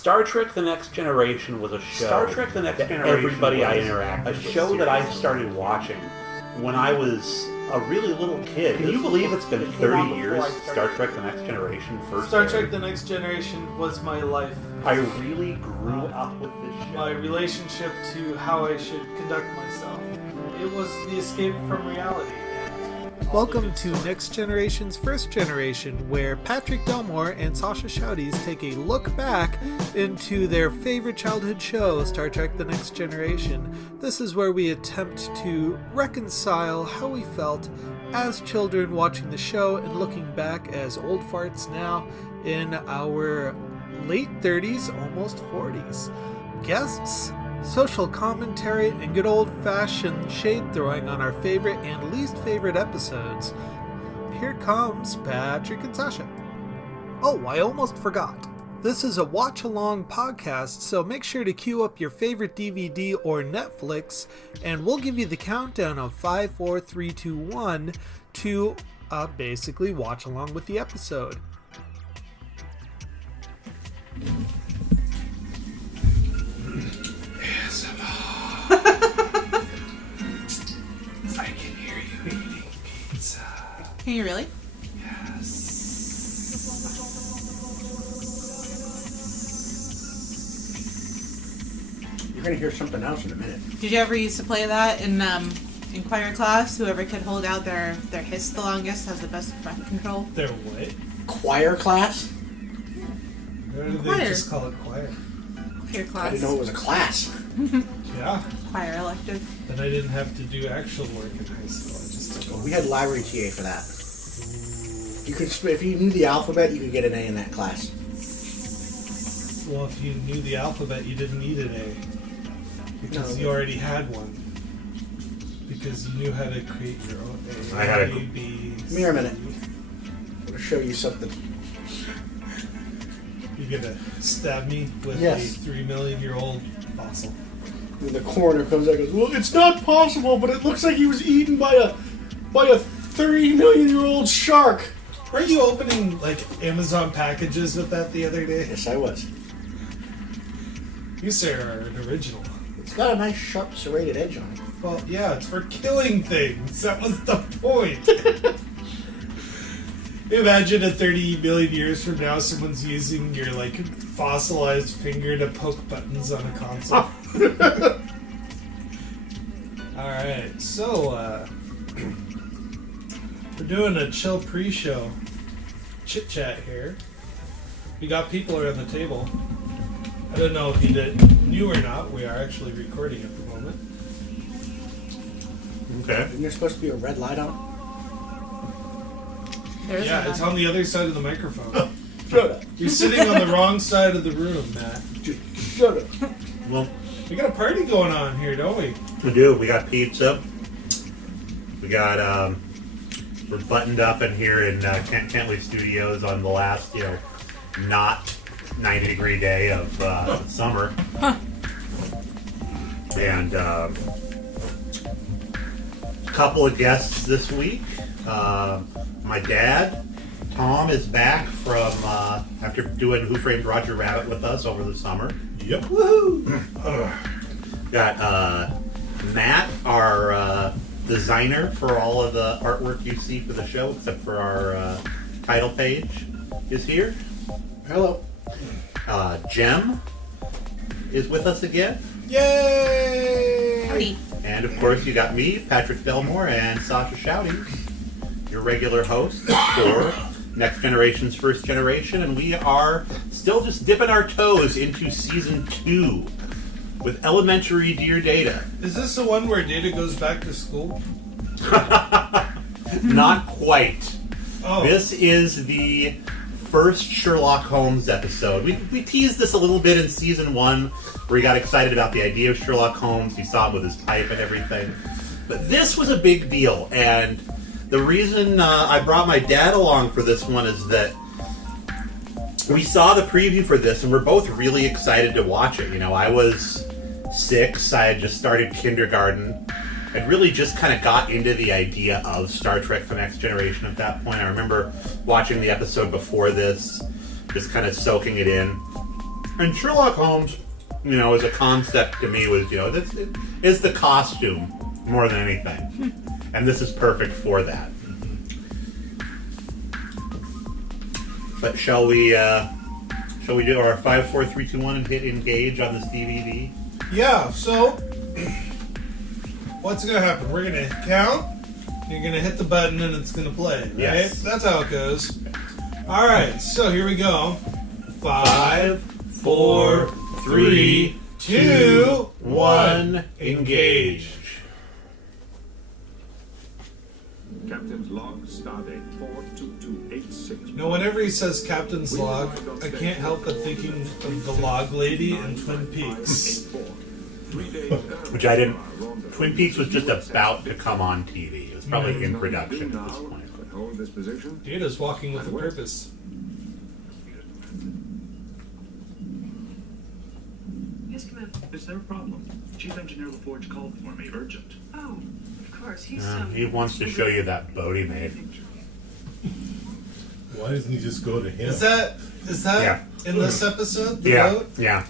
Star Trek The Next Generation was a show. Star Trek The Next Generation everybody I interacted with. A show that I started watching when I was a really little kid. Can you believe it's been 30 years Star Trek The Next Generation first Star Trek The Next Generation was my life. I really grew up with this show. My relationship to how I should conduct myself. It was the escape from reality. Welcome to Next Generation's First Generation, where Patrick Delmore and Sascha Shouties take a look back into their favorite childhood show, Star Trek The Next Generation. This is where we attempt to reconcile how we felt as children watching the show and looking back as old farts now in our late 30s, almost 40s. Guests, social commentary, and good old-fashioned shade-throwing on our favorite and least favorite episodes. Here comes Patrick and Sascha. Oh, I almost forgot. This is a watch-along podcast, so make sure to queue up your favorite DVD or Netflix, and we'll give you the countdown of 5, 4, 3, 2, 1 to basically watch along with the episode. I can hear you eating pizza. Can you really? Yes. You're going to hear something else in a minute. Did you ever used to play that in choir class? Whoever could hold out their hiss the longest has the best breath control. Their what? Choir class? Or do Choir. they just call it choir? Choir class. I didn't know it was a class. Yeah. Choir elective. And I didn't have to do actual work in high school. I just took We had library TA for that. You could, if you knew the alphabet, you could get an A in that class. Well, if you knew the alphabet, you didn't need an A. Because you already had one. Because you knew how to create your own A. I had a... B, Come here a minute. I'm going to show you something. You're gonna stab me with Yes. a 3 million year old fossil. When the coroner comes out and goes, well, it's not possible, but it looks like he was eaten by a 30 million year old shark. Were you opening like Amazon packages with that the other day? Yes, I was. You, sir, are an original. It's got a nice sharp serrated edge on it. Well, yeah, it's for killing things. That was the point. Imagine 30 million years from now, someone's using your like fossilized finger to poke buttons on a console. Alright, so we're doing a chill pre-show chit-chat here. We got people around the table. I don't know if you knew or not, we are actually recording at the moment. Okay. Isn't there supposed to be a red light on? Yeah, it's on the other side of the microphone. Shut up. You're sitting on the wrong side of the room, Matt. Just shut up. Well, We got a party going on here, don't we? we do. We got pizza. We got, we're buttoned up in here in Can't Leave Studios on the last, not 90-degree day of summer. Huh. And a couple of guests this week. My dad, Tom, is back from after doing Who Framed Roger Rabbit with us over the summer. Yep. Woohoo! Got Matt, our designer for all of the artwork you see for the show, except for our title page, is here. Hello. Jem is with us again. Yay! Howdy. And of course, you got me, Patrick Delmore, and Sascha Shouties, your regular hosts for Next Generation's First Generation, and we are still just dipping our toes into Season 2 with Elementary Dear Data. Is this the one where Data goes back to school? Not quite. Oh. This is the first Sherlock Holmes episode. We teased this a little bit in Season 1, where he got excited about the idea of Sherlock Holmes. He saw it with his type and everything. But this was a big deal, and the reason I brought my dad along for this one is that we saw the preview for this, and we're both really excited to watch it. I was 6. I had just started kindergarten. I'd really just kind of got into the idea of Star Trek The Next Generation at that point. I remember watching the episode before this, just kind of soaking it in. And Sherlock Holmes, as a concept to me was, this is the costume more than anything. And this is perfect for that. But shall we do our 5, 4, 3, 2, 1 and hit engage on this DVD? Yeah, so what's going to happen? We're going to count, you're going to hit the button, and it's going to play, right? Yes. That's how it goes. All right, so here we go. 5, 4, 3, 2, 1, engage. Captain's log, stardate 42286. Now, whenever he says Captain's log, I can't help but thinking of the log lady in Twin Peaks. Which I didn't. Twin Peaks was just about to come on TV. It was probably in production at this point. Hold this position. Data's walking with a purpose. Yes, come in. Is there a problem? Chief Engineer LaForge called for me, urgent. Oh, of course. He's He wants to show you that boat he made. Why doesn't he just go to him? Is that Yeah. in this episode? The Yeah, boat? yeah.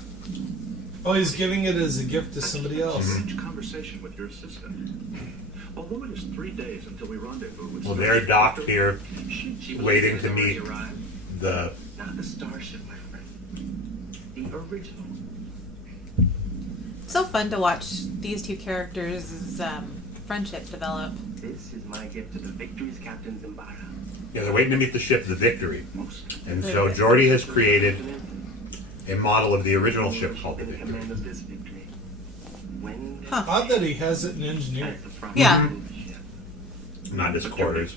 Oh, he's giving it as a gift to somebody else. Strange conversation with your assistant. Although it is 3 days until we rendezvous with Well, they're docked here, She waiting believes to it has meet already arrived. the. Not the starship, my friend. The original. So fun to watch these two characters' friendship develop. This is my gift to the Victory's Captain Zimbara. Yeah, they're waiting to meet the ship, the Victory. Most. And so Geordi has created a model of the original ship called the In Victory. command of this victory. When Huh. Odd that he has it in engineering. as the front Yeah. of the ship. Not his quarters.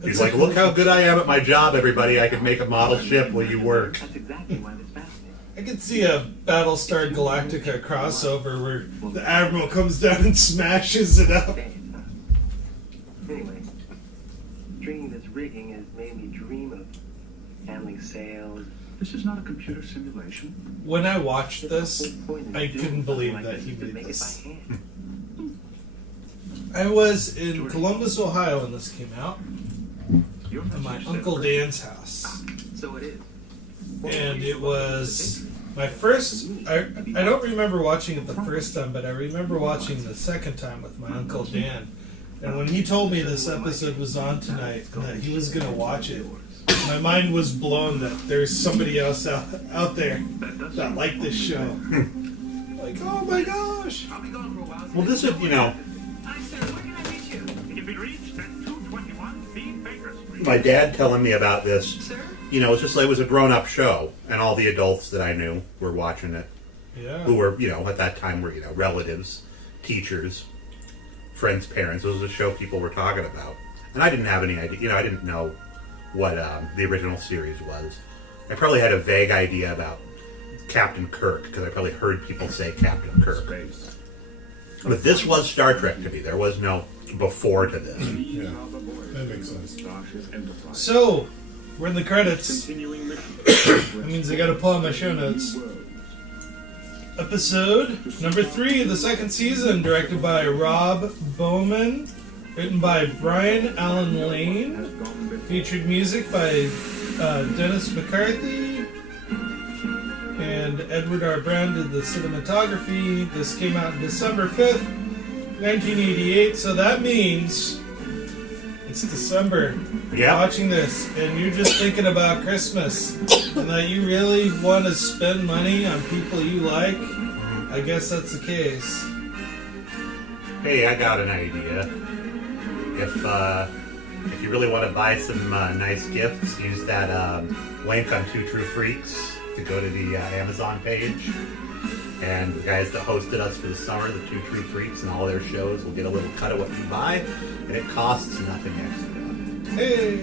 He's It's like, a- look how good I am at my job, everybody. I can make a model ship while you work. That's exactly why this fascinating. I could see a Battlestar Galactica crossover where the Admiral comes down and smashes it up. Days, huh? Anyway, stringing this rigging has made me dream of handling sails. This is not a computer simulation. When I watched this, The whole point of I doing couldn't believe something that like he this is to made make this. it by hand. I was in Columbus, Ohio when this came out, Your at my message Uncle said- Dan's house. So it is. And it was my first. I don't remember watching it the first time, but I remember watching the second time with my Uncle Dan. And when he told me this episode was on tonight and that he was going to watch it, my mind was blown that there's somebody else out there that liked this show. Like, oh my gosh! I'll be gone for a while. Well, this is, Hi, sir. Where can I meet you? It can be reached at 221 B Baker Street. my dad telling me about this. Sir? It's just like it was a grown-up show, and all the adults that I knew were watching it. Yeah. Who were, at that time were, relatives, teachers, friends' parents. It was a show people were talking about. And I didn't have any idea, I didn't know what the original series was. I probably had a vague idea about Captain Kirk, because I probably heard people say Captain Kirk. Space. But this was Star Trek to me. There was no before to this. Yeah, that makes sense. Starship Enterprise. So, we're in the credits. Continuing mission. That means I gotta pull out my show notes. Episode number 3 of the second season, directed by Rob Bowman, written by Brian Allen Lane, featured music by Dennis McCarthy, and Edward R. Brown did the cinematography. This came out December 5th, 1988, so that means it's December. You're Yeah. watching this, and you're just thinking about Christmas, and that you really want to spend money on people you like. I guess that's the case. Hey, I got an idea. If you really want to buy some nice gifts, use that link on Two True Freaks to go to the Amazon page. And the guys that hosted us for the summer, the Two True Freaks, and all their shows will get a little cut of what you buy, and it costs nothing extra. Hey!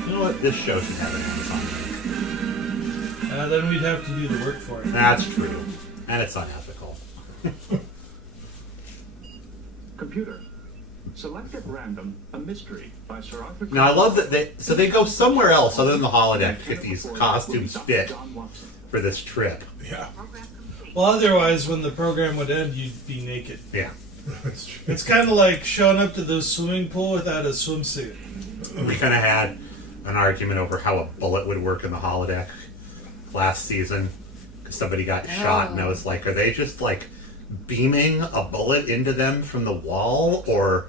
You know what? This show should have an Amazon link. Then we'd have to do the work for it. That's true. And it's unethical. Computer. Select at random a mystery by Sir Arthur. Now, I love that they go somewhere else other than the holodeck to get these costumes fit John Watson. for this trip. Yeah, Well, otherwise, when the program would end, you'd be naked. Yeah. that's true. It's kind of like showing up to the swimming pool without a swimsuit. We kind of had an argument over how a bullet would work in the holodeck last season because somebody got shot, and I was like, are they just like beaming a bullet into them from the wall, or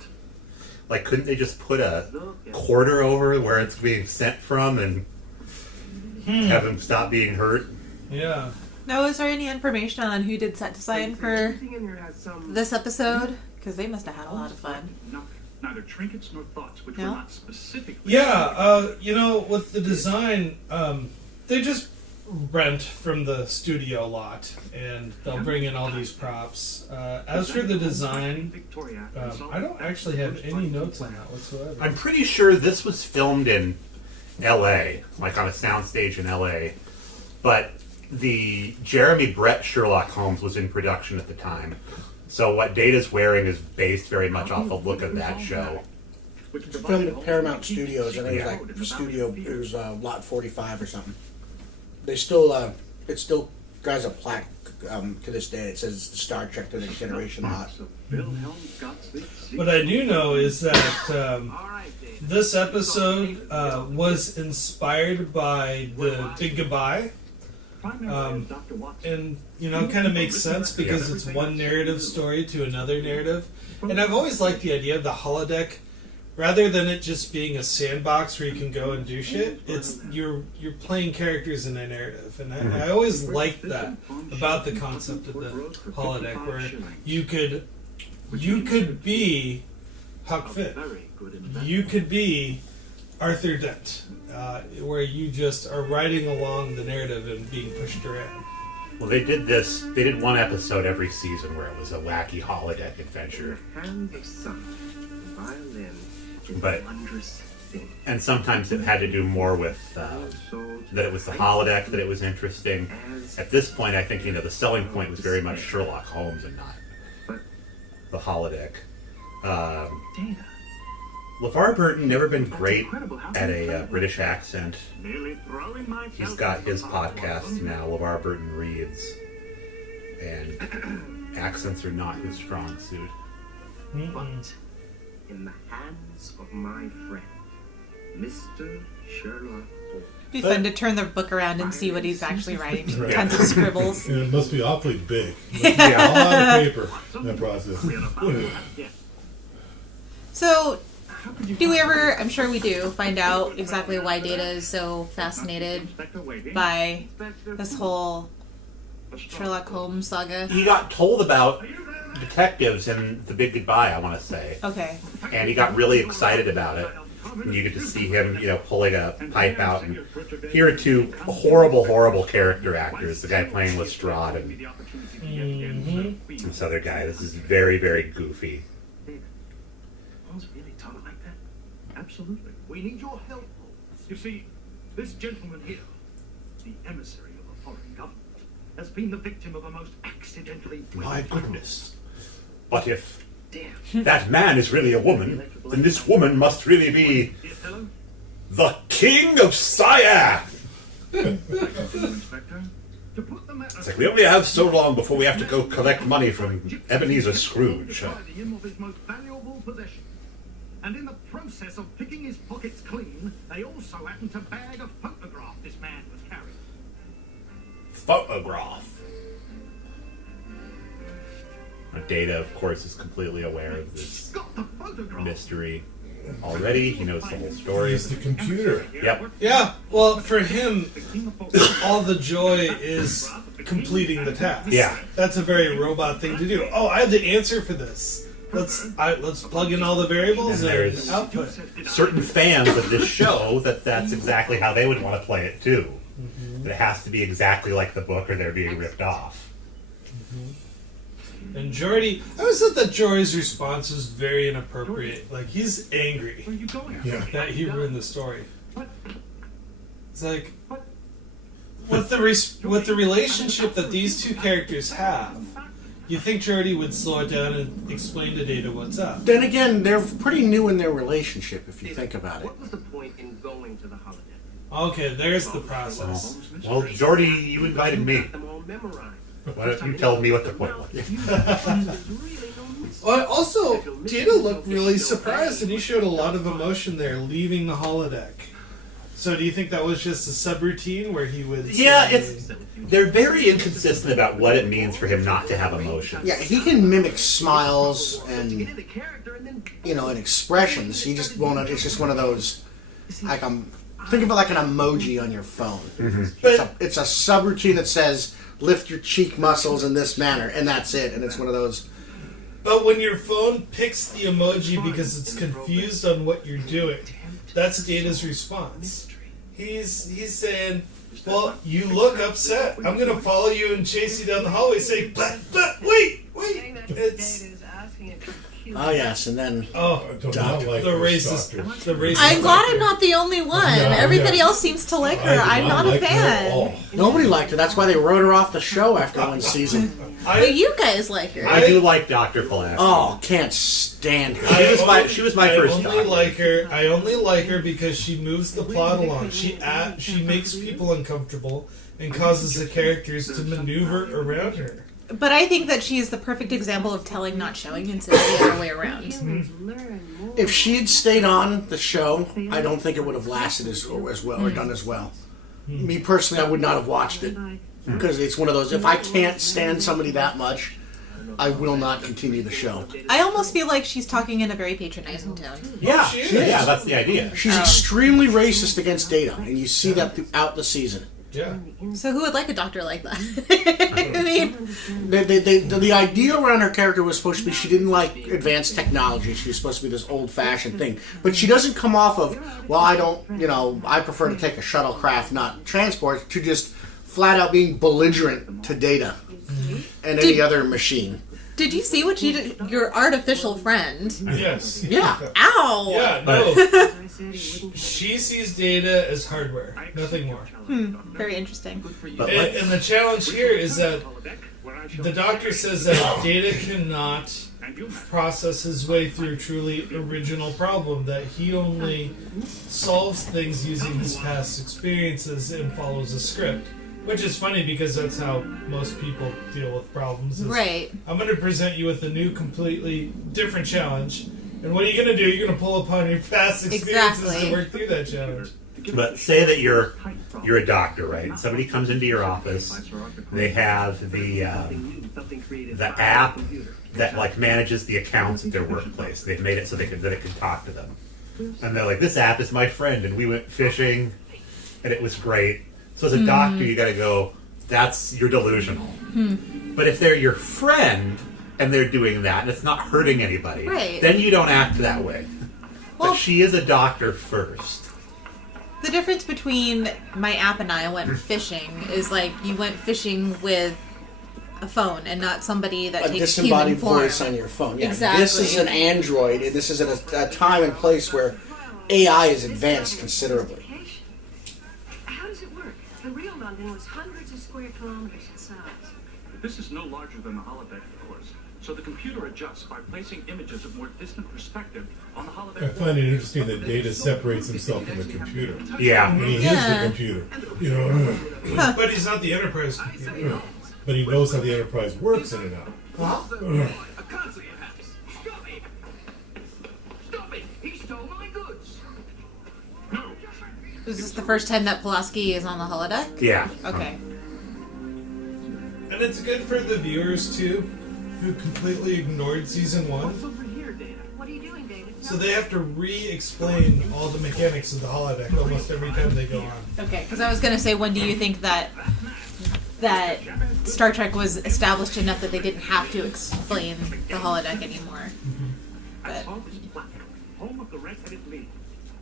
like couldn't they just put a quarter over where it's being sent from and have them stop being hurt? Yeah. Now, is there any information on who did set design for this episode? Because they must have had a lot of fun. Nothing. Neither trinkets nor thoughts, which No? were not specifically. Yeah, with the design, they just rent from the studio lot, and they'll bring in all these props. As for the design, I don't actually have any notes on that whatsoever. I'm pretty sure this was filmed in L.A., like on a soundstage in L.A., but the Jeremy Brett Sherlock Holmes was in production at the time. So what Data's wearing is based very much off the look of that show. It's filmed at Paramount Studios, and it was like studio. It was lot 45 or something. They still, it still has a plaque to this day. It says the Star Trek: The Next Generation lot. What I do know is that this episode was inspired by the Big Goodbye. And kind of makes sense because it's one narrative story to another narrative. And I've always liked the idea of the holodeck, rather than it just being a sandbox where you can go and do shit. It's you're playing characters in a narrative, and I always liked that about the concept of the holodeck, where you could be Huck Finn, you could be Arthur Dent, where you just are riding along the narrative and being pushed around. Well, they did one episode every season where it was a wacky holodeck adventure. But, and sometimes it had to do more with that it was the holodeck that it was interesting. At this point, I think, the selling point was very much Sherlock Holmes and not the holodeck. LeVar Burton never been great at a British accent. He's got his podcast now, LeVar Burton Reads, and accents are not his strong suit. But in the hands of my friend, Mr. Sherlock Holmes. It'd be fun to turn the book around and see what he's actually writing. Right. Tons of scribbles. And it must be awfully big. It must be a lot of paper in that process. So, do we ever, I'm sure we do, find out exactly why Data is so fascinated by this whole Sherlock Holmes saga? He got told about detectives in The Big Goodbye, I want to say. Okay. And he got really excited about it. And you get to see him, pulling a pipe out. And here are two horrible, horrible character actors. The guy playing Lestrade and this other guy. This is very, very goofy. Holmes really talk like that? Absolutely. We need your help, Holmes. You see, this gentleman here, the emissary of a foreign government, has been the victim of a most accidentally... My goodness. But if that man is really a woman, then this woman must really be the King of Siam! It's like, we only have so long before we have to go collect money from Ebenezer Scrooge. And in the process of picking his pockets clean, they also happened to bag a photograph this man was carrying. Photograph. Data, of course, is completely aware of this mystery already. He knows the whole story. It's the computer. Yep. Yeah, well, for him, all the joy is completing the task. Yeah. That's a very robot thing to do. Oh, I have the answer for this. Let's plug in all the variables And and there's output. certain fans of this show that's exactly how they would want to play it too. That it has to be exactly like the book or they're being ripped off. And Geordie, I always thought that Geordie's response was very inappropriate. Like, he's angry that he ruined the story. It's like, with the relationship that these two characters have, you think Geordie would slow it down and explain to Data what's up. Then again, they're pretty new in their relationship, if you think about it. What was the point in going to the holiday? Okay, there's the process. Well, Jordy, you invited me. Them all memorized. Why don't you tell me what the point was? Well, also, Data looked really surprised, and he showed a lot of emotion there, leaving the holodeck. So do you think that was just a subroutine where he was... Yeah, they're very inconsistent about what it means for him not to have emotions. Yeah, he can mimic smiles and, and expressions. He just won't. It's just one of those, think of it like an emoji on your phone. Mm-hmm. It's a subroutine that says, lift your cheek muscles in this manner, and that's it. And it's one of those... But when your phone picks the emoji because it's confused on what you're doing, that's Data's response. He's saying, well, you look upset. I'm going to follow you and chase you down the hallway saying, but wait. It's... Oh, yes, and then... Oh, I do not like the this racist. doctor. The racist. I'm glad I'm not the only one. Yeah, Everybody yeah. else seems to like her. I do I'm not a like her at all. fan. Nobody liked her. That's why they wrote her off the show after one season. But you guys like her. I do like Dr. Pulaski. Oh, can't stand her. She was my first I only like her because she moves the plot along. She makes people uncomfortable and causes the characters to maneuver around her. But I think that she is the perfect example of telling, not showing, instead of the other way around. If she had stayed on the show, I don't think it would have lasted as well or done as well. Me personally, I would not have watched it because it's one of those. If I can't stand somebody that much, I will not continue the show. I almost feel like she's talking in a very patronizing tone. Yeah, she is. yeah, that's the idea. She's extremely racist against Data, and you see that throughout the season. Yeah. So who would like a doctor like that? I mean, The idea around her character was supposed to be she didn't like advanced technology. She was supposed to be this old-fashioned thing. But she doesn't come off of, well, I prefer to take a shuttlecraft, not transport, to just flat out being belligerent to Data and any other machine. did you see what she did? Your artificial friend. Yes. Yeah. Ow! Yeah, no. She sees Data as hardware, nothing more. Very interesting. And the challenge here is that the doctor says that Data cannot process his way through a truly original problem, that he only solves things using his past experiences and follows a script. Which is funny because that's how most people deal with problems. Right. I'm going to present you with a new, completely different challenge. And what are you going to do? You're going to pull upon your past experiences Exactly. to work through that challenge. But say that you're a doctor, right? Somebody comes into your office. They have the app that like manages the accounts at their workplace. They've made it so that it can talk to them. And they're like, this app is my friend, and we went fishing, and it was great. So as a doctor, you got to go, you're delusional. But if they're your friend and they're doing that and it's not hurting anybody, Right. then you don't act that way. Well- But she is a doctor first. The difference between my app and I went fishing is like you went fishing with a phone and not somebody that A takes disembodied human form. voice on your phone. Yeah, Exactly. This is an Android, and this is at a time and place where AI is advanced considerably. How does it work? The real London was hundreds of square kilometers in size. This is no larger than the holodeck, of course. So the computer adjusts by placing images of more distant perspective on the holodeck. I find it interesting that Data separates himself from the computer. Yeah. I mean, he Yeah. is the computer. You know, But he's not the Enterprise computer. but he knows how the Enterprise works in and out. A consul perhaps. Stop it! Stop it! He stole my goods! No! Is this the first time that Pulaski is on the holodeck? Yeah. Okay. And it's good for the viewers, too, who completely ignored Season 1. Over here, Data. What are you doing, David? So they have to re-explain all the mechanics of the holodeck almost every time they go on. Okay, because I was going to say, when do you think that Star Trek was established enough that they didn't have to explain the holodeck anymore? I saw this plaque, home of the red-headed lead,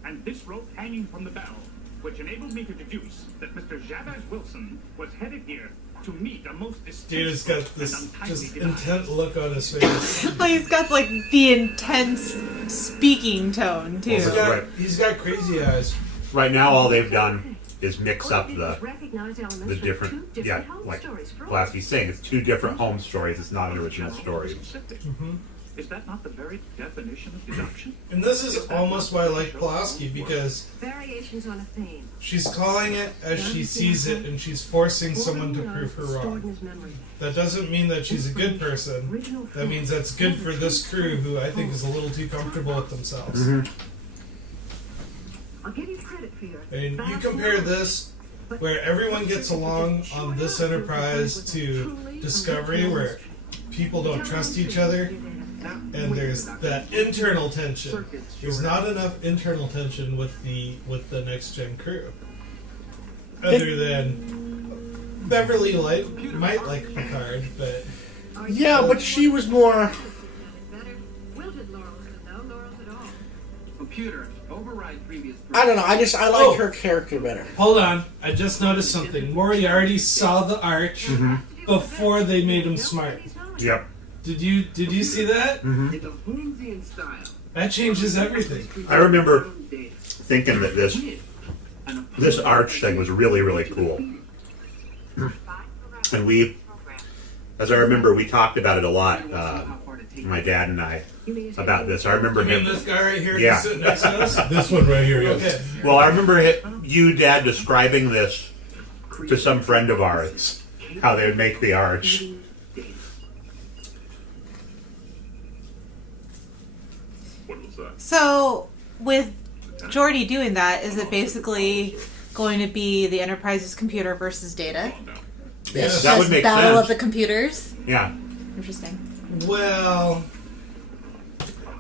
and this rope hanging from the barrel, which enabled me to deduce that Mr. Jabez Wilson was headed here to meet a most Data's distasteful got this and untimely just demise. intent look on his face. Well, he's got like the intense speaking tone too. He's got crazy eyes. Right now, all they've done is mix up the Recognize elements from different, two yeah, home like stories for all. Pulaski's saying, it's two different home stories. It's not an original story. Is that not the very definition of deduction? And this is almost why I like Pulaski, because Variations on a theme. she's calling it as she sees it, and she's forcing someone to prove her Stored in wrong. his memory. That doesn't mean that she's a good person. That means that's good for this crew, who I think is a little too comfortable with themselves. I'll give you credit And you compare this, where everyone gets along on this Enterprise, to Discovery, where people don't trust each other, and there's that internal tension. There's not enough internal tension with the Next Gen crew, other than Beverly might like Picard, but Yeah, but she was more. Wilted laurels and no laurels at all. Computer, override previous. I don't know. I like her character better. hold on, I just noticed something. Moriarty saw the arch before they made him smart. Yep. Did you see that? It's a Holmesian style. That changes everything. I remember thinking that this arch thing was really, really cool. And we, as I remember, we talked about it a lot, my dad and I, about this. I remember You mean him. this guy right here Yeah. who's sitting next to us? This one right here, yes. Okay. Well, I remember you, Dad, describing this to some friend of ours, how they would make the arch. What was that? So, with Geordi doing that, is it basically going to be the Enterprise's computer versus Data? Yes. That would Just make battle sense. of the computers? Yeah. Interesting. Well,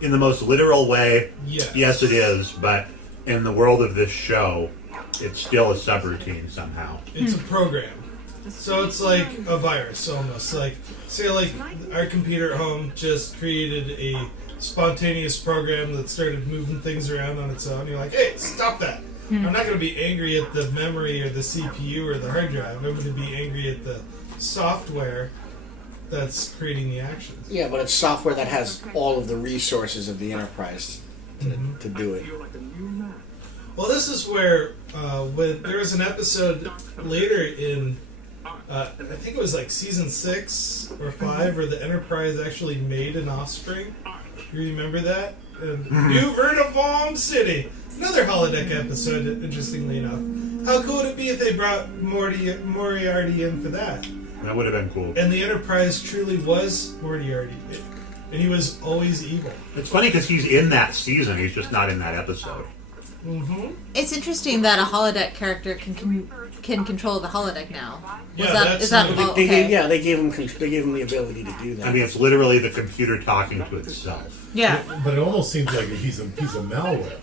In the most literal way, yes. yes, it is, but in the world of this show, it's still a subroutine somehow. It's a program. So it's like a virus almost. Like, say, like, our computer at home just created a spontaneous program that started moving things around on its own. You're like, hey, stop that. I'm not going to be angry at the memory or the CPU or the hard drive. I'm going to be angry at the software that's creating the actions. Yeah, but it's software that has all of the resources of the Enterprise to do it. Well, this is where when there was an episode later in, I think it was like season 6 or 5, where the Enterprise actually made an offspring. You remember that? And New Vertiform City. Another holodeck episode, interestingly enough. How cool would it be if they brought Moriarty in for that? That would have been cool. And the Enterprise truly was Moriarty. And he was always evil. It's funny because he's in that season, he's just not in that episode. It's interesting that a holodeck character can control the holodeck now. Yeah, Is that that's oh, okay. They gave him the ability to do that. I mean, it's literally the computer talking to itself. Yeah. But it almost seems like he's a malware.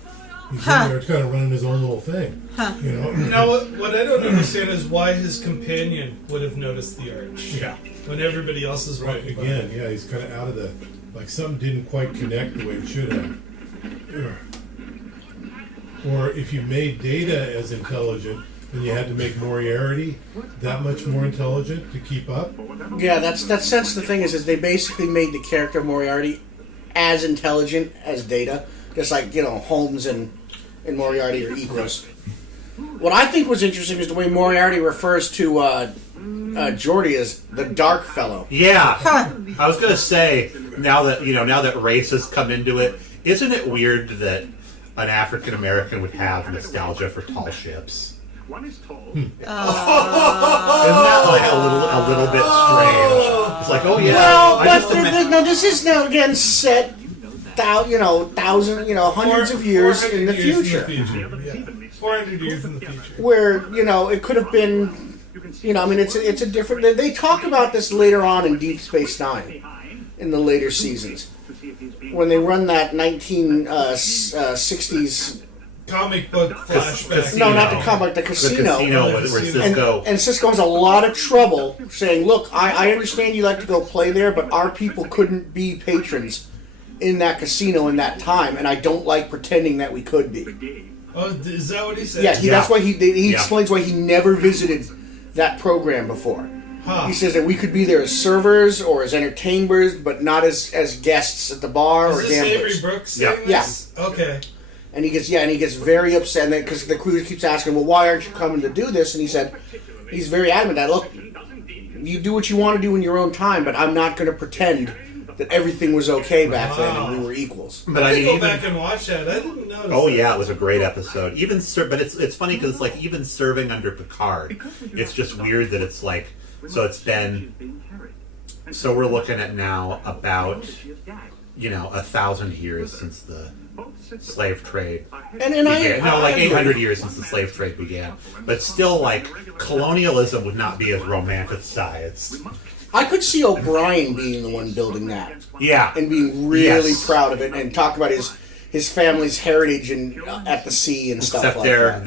He's in there kind of running his own little thing. You know? Now, what I don't understand is why his companion would have noticed the arch. Yeah. When everybody else is Right, walking again, by. yeah, he's kind of out of the... Like, something didn't quite connect the way it should have. Or if you made Data as intelligent, then you had to make Moriarty that much more intelligent to keep up. Yeah, that's the thing is they basically made the character of Moriarty as intelligent as Data, just like Holmes and Moriarty are equals. What I think was interesting is the way Moriarty refers to Geordi as the Dark Fellow. Yeah. I was gonna say, now that race has come into it, isn't it weird that an African American would have nostalgia for tall ships? One is tall. Isn't that like a little bit strange? It's like, oh yeah. Well, I but just imagine- this is now again set, hundreds of years in the future, Yeah. 400 years in the future. where it could have been, it's a different. They talk about this later on in Deep Space Nine, in the later seasons, when they run that 1960s. Comic book flashback. No, not the comic, the casino. The casino where Cisco. And Cisco has a lot of trouble saying, look, I understand you like to go play there, but our people couldn't be patrons in that casino in that time, and I don't like pretending that we could be. Oh, is that what he said? Yeah, that's why he Yeah. explains why he never visited that program before. Huh. He says that we could be there as servers or as entertainers, but not as guests at the bar Is or this gamblers. Avery Brooks Yeah. saying this? Okay. And he gets very upset because the crew keeps asking, well, why aren't you coming to do this? And he said, he's very adamant that, look, you do what you want to do in your own time, but I'm not going to pretend that everything was okay back then and we were equals. But I I mean, go even, back and watch that. I didn't notice. oh that. yeah, it was a great episode. But it's funny because it's like even serving under Picard, it's just weird that it's like it's been. So we're looking at now about 1,000 years since the slave trade And began. No, like I agree. 800 years since the slave trade began. But still, like, colonialism would not be as romanticized. I could see O'Brien being the one building that Yeah. and being really Yes. proud of it and talk about his family's heritage and at the sea and stuff Except like they're that.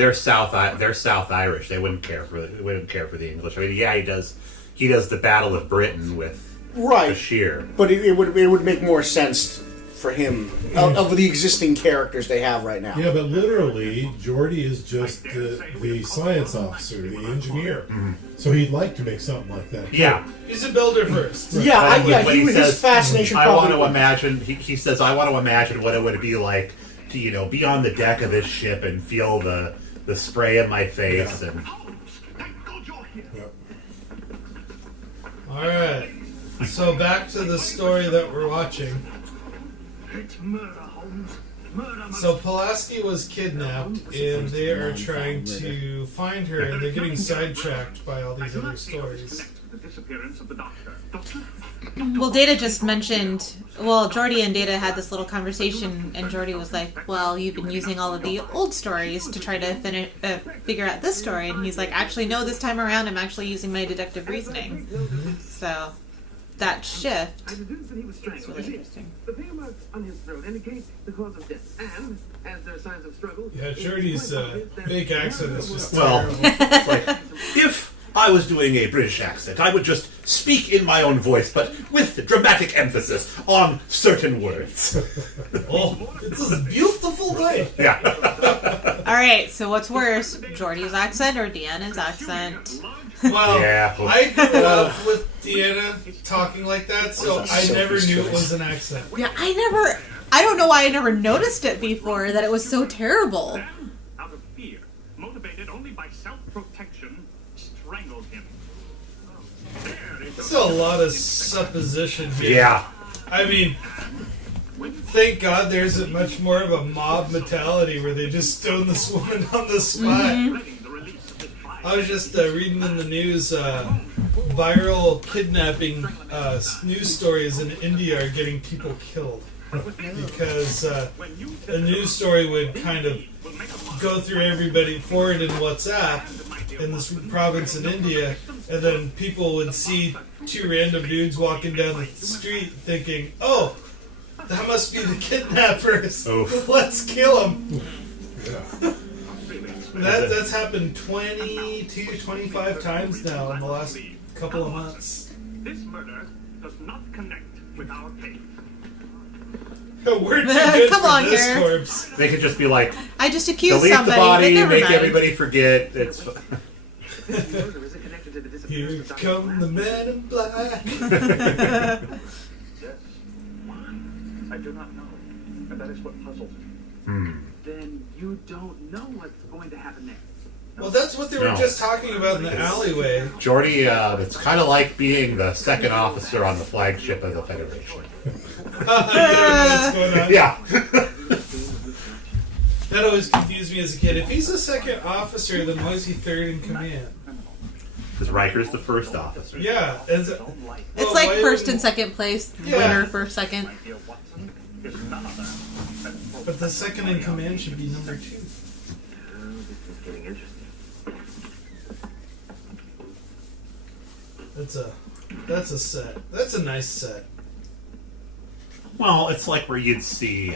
they're South Irish. They wouldn't care for the English. I mean, yeah, he does the Battle of Britain with Right, Bashir. but it would make more sense for him of the existing characters they have right now. Yeah, but literally, Geordie is just the science officer, the engineer. So he'd like to make something like that. Yeah. He's a builder first. Yeah, When he his says, fascination. I want probably to imagine. He says, I want to imagine what it would be like to be on the deck of this ship and feel the spray in my face. Yeah. And Yep. All right. So back to the story that we're watching. It's murder, Holmes. Murder. So Pulaski was kidnapped, and they are trying to find her, and they're getting sidetracked by all these other stories. The disappearance of the doctor. Well, Data just mentioned. Well, Jordy and Data had this little conversation, and Jordy was like, "Well, you've been using all of the old stories to try to figure out this story," and he's like, "Actually, no. This time around, I'm actually using my deductive reasoning." So that shift I deduced that he was is strangled. really interesting. The pain marks on his throat indicate the cause of death, and as there are signs of struggle, Yeah, it's Jordy's quite obvious that fake accent is just well, terrible. it's like if I was doing a British accent, I would just speak in my own voice, but with dramatic emphasis on certain words. Oh, it's this beautiful day. Yeah. All right. So what's worse, Jordy's accent or Deanna's accent? Well, Yeah. I grew up with Deanna talking like that, so I Sophie's never knew it choice. was an accent. Yeah, I don't know why I never noticed it before, that it was so terrible. Then, out of fear, motivated only by self-protection, strangled him. There is There's a lot of supposition here. Yeah. I mean, thank God there isn't much more of a mob mentality where they just stone this woman on the spot. the release of his body. I was just reading in the news, viral kidnapping news stories in India are getting people killed. Because a news story would kind of go through everybody, forward in WhatsApp in this province in India, and then people would see two random dudes walking down the street thinking, oh, that must be the kidnappers. Oof. Let's kill them. Yeah. That's happened 22, 25 times now in the last couple of months. This murder does not connect with our case. We're too good Come for on this here. corpse. They could just be like, I just accused delete the somebody, body, but never make mind. everybody forget. It's murder isn't connected to the Here disappearance of Dr. come the man in black. Yes. Why? I do not know. And that is what puzzles me. Then you don't know what's going to happen next. Well, that's what they were No. just talking about in the alleyway. Geordie, it's kind of like being the second officer on the flagship of the Federation. You don't know what's going on. Yeah. That always confused me as a kid. If he's the second officer, then why is he third in command? Because Riker's the first officer. Yeah. It's well, like why first wouldn't- and second place, Yeah. winner for second. Dear Watson, is none other than But the second in command should be number 2. Oh, this is getting interesting. That's a set. That's a nice set. Well, it's like where you'd see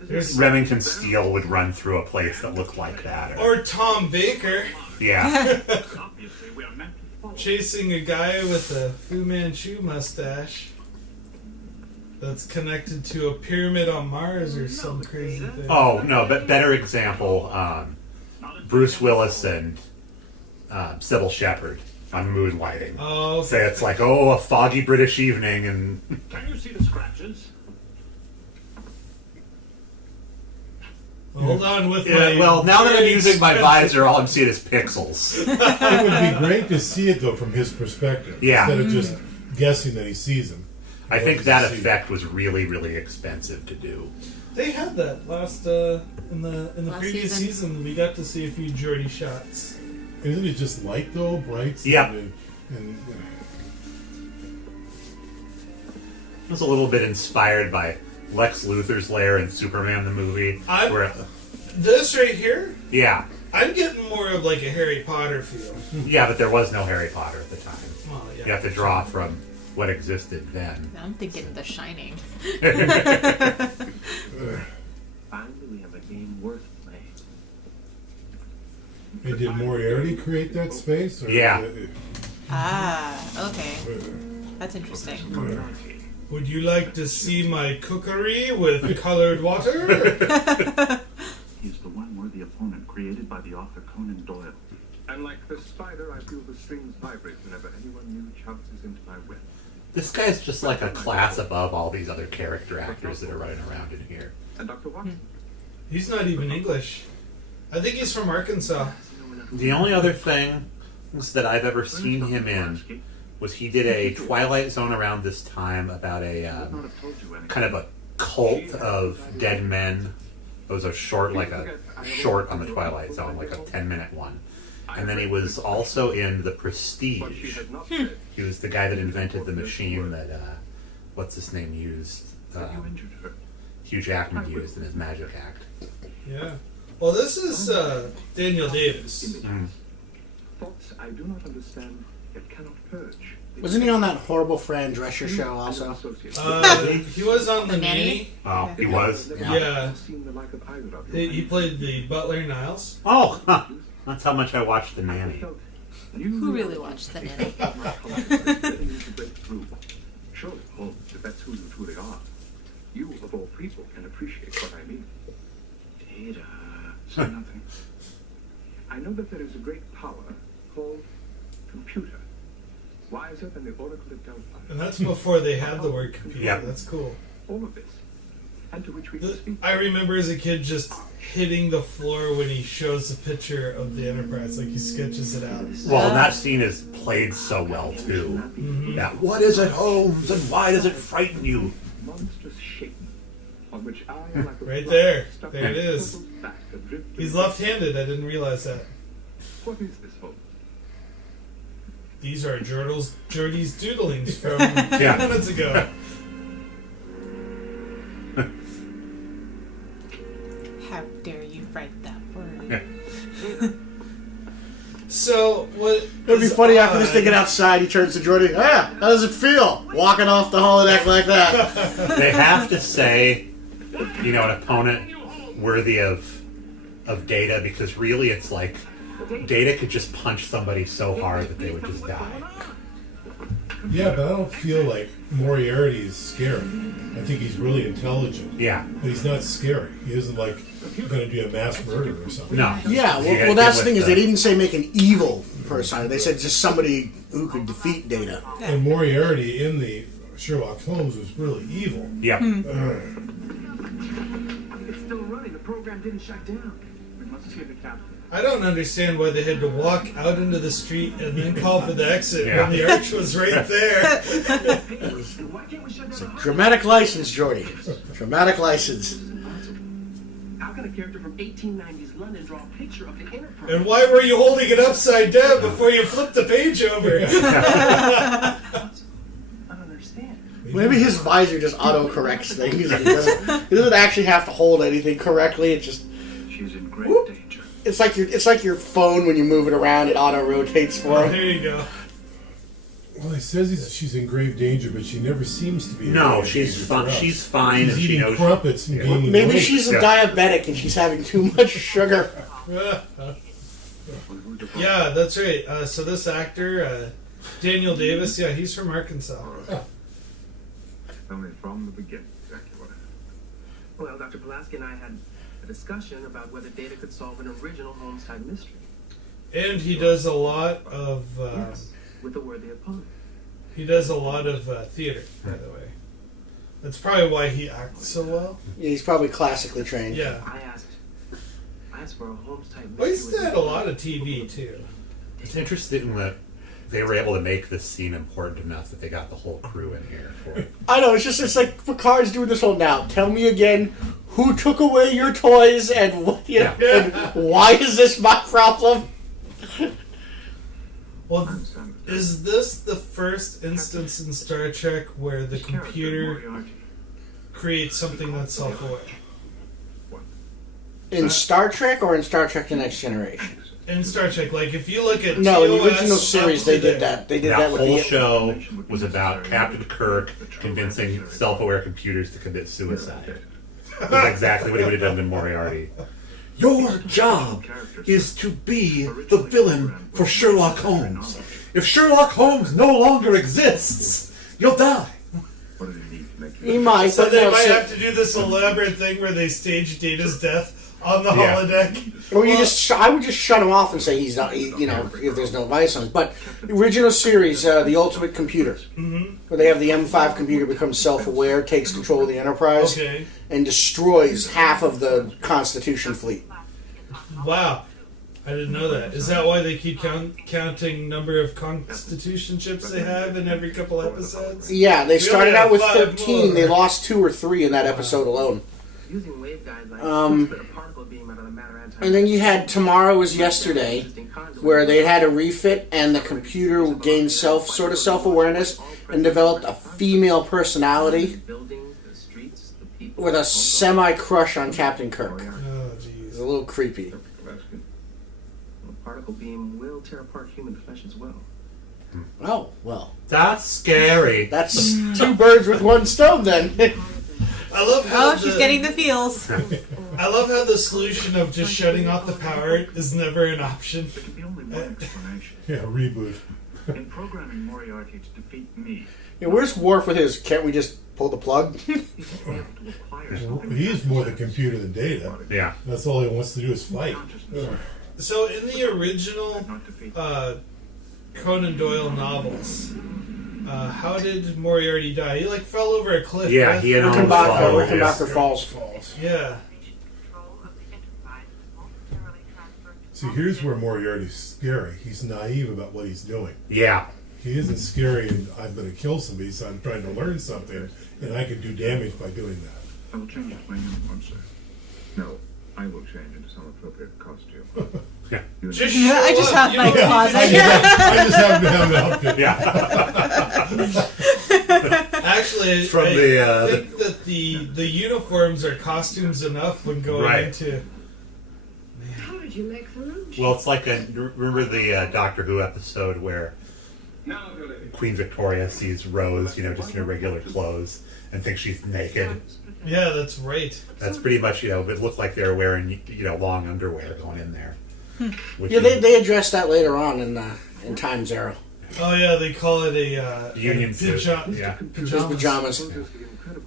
There's, Remington Steele would run through a place that looked like that. or Tom Baker Yeah. obviously we are meant to follow. chasing a guy with a Fu Manchu mustache that's connected to a pyramid on Mars or some crazy thing. Oh, no, but better example, Bruce Willis and Sybil Shepherd on Moonlighting. Oh, Say it's like, oh, a foggy British evening, and Can you see the scratches? hold on with yeah, my. well, now that I'm using my expensive- visor, all I'm seeing is pixels. It would be great to see it though from his perspective, Yeah. instead of just guessing that he sees him. I think What that does he see? effect was really, really expensive to do. They had that last in the Last previous season. season. We got to see a few Geordie shots. Isn't it just light though, bright? Yep. And It was a little bit inspired by Lex Luthor's lair in Superman the movie. Where, This right here, yeah. I'm getting more of like a Harry Potter feel. Yeah, but there was no Harry Potter at the time. Well, yeah. You have to draw from what existed then. I'm thinking The Shining. Finally, we have a game worth playing. And did Moriarty create that space? Or Yeah. Okay. That's interesting. Would you like to see my cookery with colored water? He's the one worthy opponent created by the author Conan Doyle. And like the spider, I feel the strings vibrate whenever anyone new chances into my web. This guy's just like a class above all these other character actors that are running around in here. And Dr. Watson? He's not even English. I think he's from Arkansas. The only other thing that I've ever seen him in was he did a Twilight Zone around this time about a kind of a cult of dead men. It was a short on the Twilight Zone, like a 10-minute one. And then he was also in The Prestige. He was the guy that invented the machine that, what's his name used? Hugh Jackman used in his magic act. Yeah. Well, this is Daniel Davis. Thoughts I do not understand, yet cannot purge. Wasn't he on that horrible Fran Drescher show also? He was on The Nanny. Oh, he was? Yeah. He played the butler Niles. Oh, huh. That's how much I watched The Nanny. Who really watched The Nanny? Surely, Holmes, if that's who you truly are, you of all people can appreciate what I mean. Data. Say nothing. I know that there is a great power called computer, wiser than the Oracle of Delphi. And that's before they had the word computer. Yeah. That's cool. All of this, and to which we can speak. I remember as a kid just hitting the floor when he shows the picture of the Enterprise, like he sketches it out. Well, and that scene is played so well, too. Yeah. What is it, Holmes, and why does it frighten you? Monstrous shape on which I am like a Right fly there. stuck There it in a is. turtle's back adrift in He's the- left-handed. I didn't realize that. What is this, Holmes? These are Geordie's doodlings from Yeah. minutes ago. How dare you write that word? So, what... It'd be funny after this, they get outside, he turns to Jordy, how does it feel? Walking off the holodeck like that. They have to say, an opponent worthy of Data, because really it's like Data could just punch somebody so hard that they would just die. Yeah, but I don't feel like Moriarty is scary. I think he's really intelligent. Yeah. But he's not scary. He isn't like going to be a mass murderer or something. No. Yeah, well that's the thing is they didn't say make an evil person. They said just somebody who could defeat Data. And Moriarty in the Sherlock Holmes was really evil. Yeah. It's still running. The program didn't shut down. We must hear the captain. I don't understand why they had to walk out into the street and then call for the exit Yeah. when the arch was right there. Why can't we shut down the Dramatic license, Jordy. Dramatic license. How can a character from 1890s London draw a picture of the Enterprise? And why were you holding it upside down before you flipped the page over? I don't understand. Maybe his visor just auto-corrects things. He doesn't actually have to hold anything correctly. It just... She's in great Whoop. danger. It's like your phone when you move it around, it auto-rotates for Oh, him. there you go. Well, he says she's in grave danger, but she never seems to be. in No, grave she's danger fine. for us. She's fine. She's and she eating knows. crumpets and gaining Maybe weight. she's a Yeah. diabetic and she's having too much sugar. Yeah, that's right. So this actor, Daniel Davis, yeah, he's from Arkansas. Tell me from the beginning exactly what happened. Well, Dr. Pulaski and I had a discussion about whether Data could solve an original Holmes-type mystery. And he does a lot of Yes, with a worthy opponent. theater, by the way. That's probably why he acts so well. Yeah, he's probably classically trained. Yeah. I asked for a Holmes-type mystery. Well, he's with done a lot of TV too. It's interesting that they were able to make this scene important enough that they got the whole crew in here for it. I know, it's like Picard's doing this whole now. Tell me again who took away your toys and what, and why is this my problem? Well, is this the first instance in Star Trek where the computer create something that's self-aware. In Star Trek or in Star Trek: The Next Generation? In Star Trek, like if you look at No, in the TOS original series they did up to that. They did That that with whole the show was about Captain Kirk convincing self-aware computers to commit suicide. That's exactly what he would have done to Moriarty. Your job is to be the villain for Sherlock Holmes. If Sherlock Holmes no longer exists, you'll die. He might, So but they no, might so- have to do this elaborate thing where they stage Data's death on the holodeck. Or you I would just shut him off and say he's not, if there's no vice on it. But the original series, The Ultimate Computer, where they have the M5 computer becomes self-aware, takes control of the Enterprise, Okay. and destroys half of the Constitution fleet. Wow. I didn't know that. Is that why they keep counting number of Constitution ships they have in every couple episodes? Yeah, they We started only out have with 5 13. more. They lost 2 or 3 in that episode alone. Using waveguides like split a particle beam out of the matter anti- And then you had Tomorrow is Yesterday, where they had a refit and the computer gained self-awareness and developed a female personality buildings, the streets, the people. with a semi-crush on Captain Kirk. Oh, It's jeez. a little creepy. A particle beam will tear apart human flesh as well. Oh, well. That's scary. That's 2 birds with 1 stone then. I love how Oh, she's getting the feels. I love how the solution of just shutting off the power is never an option. There can be only one explanation. Yeah, reboot. In programming Moriarty to defeat me, Yeah, where's Worf with his, can't we just pull the plug? he's able to acquire something. He's more the computer than Data. Yeah. That's all he wants to do is fight. Consciousness, So in the original not defeat. Conan Doyle novels, how did Moriarty die? He like fell over a cliff. Yeah, right? he had almost fallen. Rickenbacker Falls. Yeah. See, here's where Moriarty's scary. He's naive about what he's doing. Yeah. He isn't scary and I'm going to kill somebody, so I'm trying to learn something, and I can do damage by doing that. I will change my uniform, sir. No, I will change into some appropriate costume. Yeah. Just Yeah, I show just up, have you my know? closet. I just happen to have an outfit. Yeah. Actually, From I the, think that the uniforms are costumes enough when going Right. into. How did you make the room? Well, it's like remember the Doctor Who episode where Queen Victoria sees Rose, just in her regular clothes and thinks she's naked. Yeah, that's right. That's pretty much, it looked like they were wearing, long underwear going in there. Which Yeah, is they addressed that later on in Time Zero. Oh yeah, they call it a union suit. Yeah. His pajamas.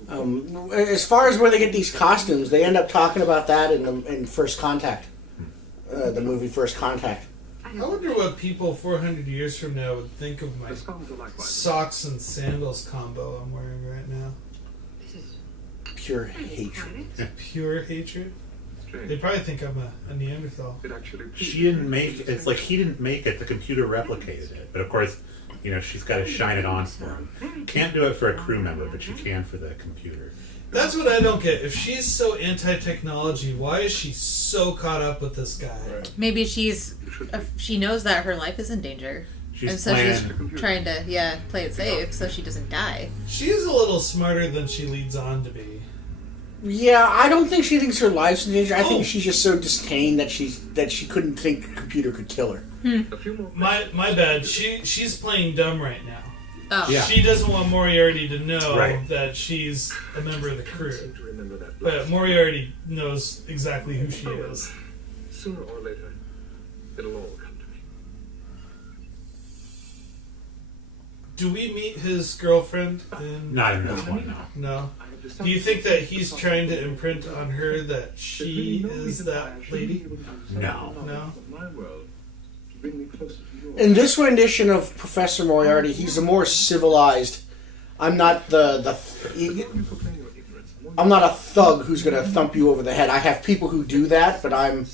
As far as where they get these costumes, they end up talking about that in First Contact, the movie First Contact. I wonder what people 400 years from now would think of my The skulls are likewise. socks and sandals combo I'm wearing right now. Pure hatred. Pure hatred. Strange. They probably think I'm a Neanderthal. It actually She didn't make it. It's like he didn't make it. The computer replicated it. But of course, she's got to shine it on for him. Can't do it for a crew member, but she can for the computer. That's what I don't get. If she's so anti-technology, why is she so caught up with this guy? Maybe she knows that her life is in danger. She's And so playing. she's trying to, play it safe so she doesn't die. She's a little smarter than she leads on to be. Yeah, I don't think she thinks her life's in danger. I Oh. think she's just so disdained that she couldn't think a computer could kill her. A few more My bad. She's playing dumb right now. Oh. Yeah. She doesn't want Moriarty to know Right. that she's a member of the crew. to remember that But last. Moriarty knows exactly who she is. Sooner or later, it'll all come to me. Do we meet his girlfriend? Not in this one, no. No. I have decided Do you think that he's trying to imprint on her that she is that lady? No. No. My world to bring me closer to yours. In this rendition of Professor Moriarty, he's a more civilized. I'm not I'm not a thug who's going to thump you over the head. I have people who do that, but I'm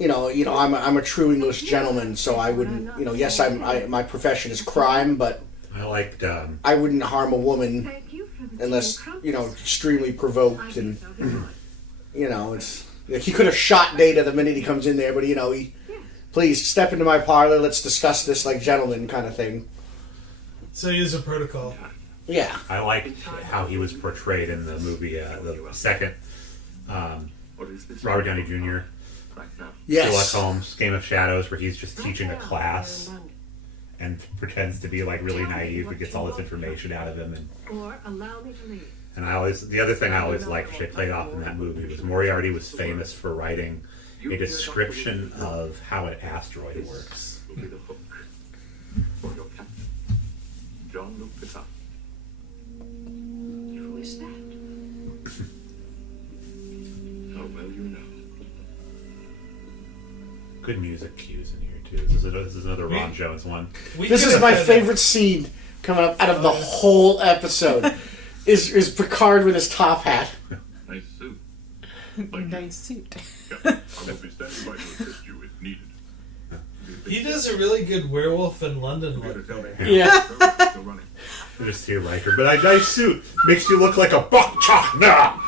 I'm a true English gentleman, so I wouldn't. Yes, my profession is crime, but I liked. I wouldn't harm a woman Thank you for the unless tea crumpets. extremely provoked, and So good. it's like he could have shot Data the minute he comes in there, but he please step into my parlor, let's discuss this like gentlemen kind of thing. So he is a protocol. Yeah. I liked how he was portrayed in the movie, the second Robert Downey Jr. Yes. Sherlock Holmes, Game of Shadows, where he's just teaching a class and pretends to be like really naive, but gets all this information out of him. Or allow me to leave. And the other thing I always liked, which I played off in that movie, was Moriarty was famous for writing a description of how an asteroid works. Will be the hook for your captain, Jean-Luc Picard. Who is that? How well you know. Good music cues in here too. This is another Ron Jones one. This is my favorite scene coming up out of the whole episode. Is Picard with his top hat. Nice suit. Nice suit. I will be standing by to assist you if needed. He does a really good werewolf in London look there. Yeah. I just see Riker, but a nice suit makes you look like a bok choc now.